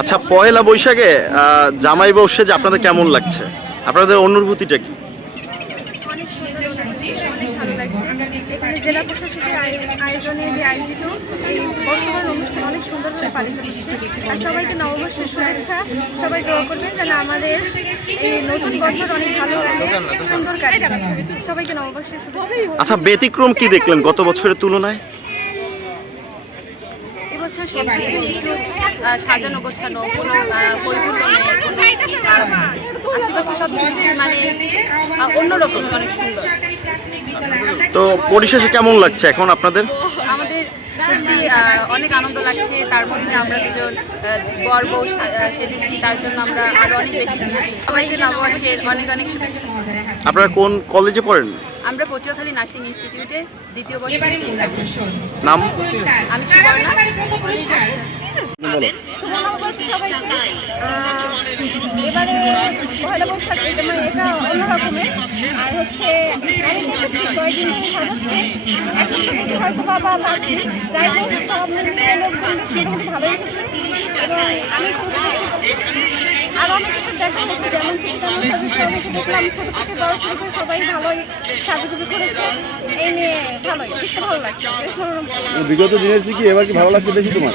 আচ্ছা পয়লা বৈশাখে জামাই বসে যে আপনাদের কেমন লাগছে? আপনাদের অনুভূতিটা কি? অনেক সুন্দর অনুভূতি, অনেক ভালো লাগছে। এখানে জেলা প্রশাসকের আয়োজনে যে আয়োজিত এই বর্ষবরণ অনুষ্ঠান অনেক সুন্দরভাবে পালিত হচ্ছে। আর সবাইকে নববর্ষের শুভেচ্ছা সবাই দোয়া করবেন যেন আমাদের এই নতুন বছর অনেক ভালো সুন্দর কাটে। সবাইকে নববর্ষের শুভেচ্ছা। আচ্ছা ব্যতিক্রম কি দেখলেন গত বছরের তুলনায়? এবছর সব কিছু একটু সাজানো গোছানো কোনো নেই আশেপাশে সব কিছু মানে অন্যরকম অনেক সুন্দর। তো পরিশেষে কেমন লাগছে এখন আপনাদের? আমাদের সত্যি অনেক আনন্দ লাগছে। তার মধ্যে আমরা দুজন গর্ব সেজেছি তার জন্য আমরা আরও অনেক বেশি খুশি। সবাইকে নববর্ষের অনেক অনেক শুভেচ্ছা। আপনারা কোন কলেজে পড়েন? আমরা পটুয়াখালী নার্সিং ইনস্টিটিউটে দ্বিতীয় বর্ষে নাম? আমি সুবর্ণা। এবারে পয়লা বৈশাখ মানে এটা অন্যরকমের আর হচ্ছে কয়েকদিন ধরে সাজাচ্ছে এক সপ্তাহ থেকে হয়তো বাবা পাচ্ছি যাই হোক সব মিলিয়ে লোকজন মোটামুটি ভালোই এসেছে এবং আমি খুশি। আর অনেক কিছু দেখা হচ্ছে যেমন কি তেমন সাজুগুজু দেখলাম ছোট থেকে বড় শুরু সবাই ভালোই সাজুগুজু করেছে এই নিয়ে ভালোই ভালো লাগছে বিগত দিনের থেকে এবার কি ভালো লাগছে বেশি তোমার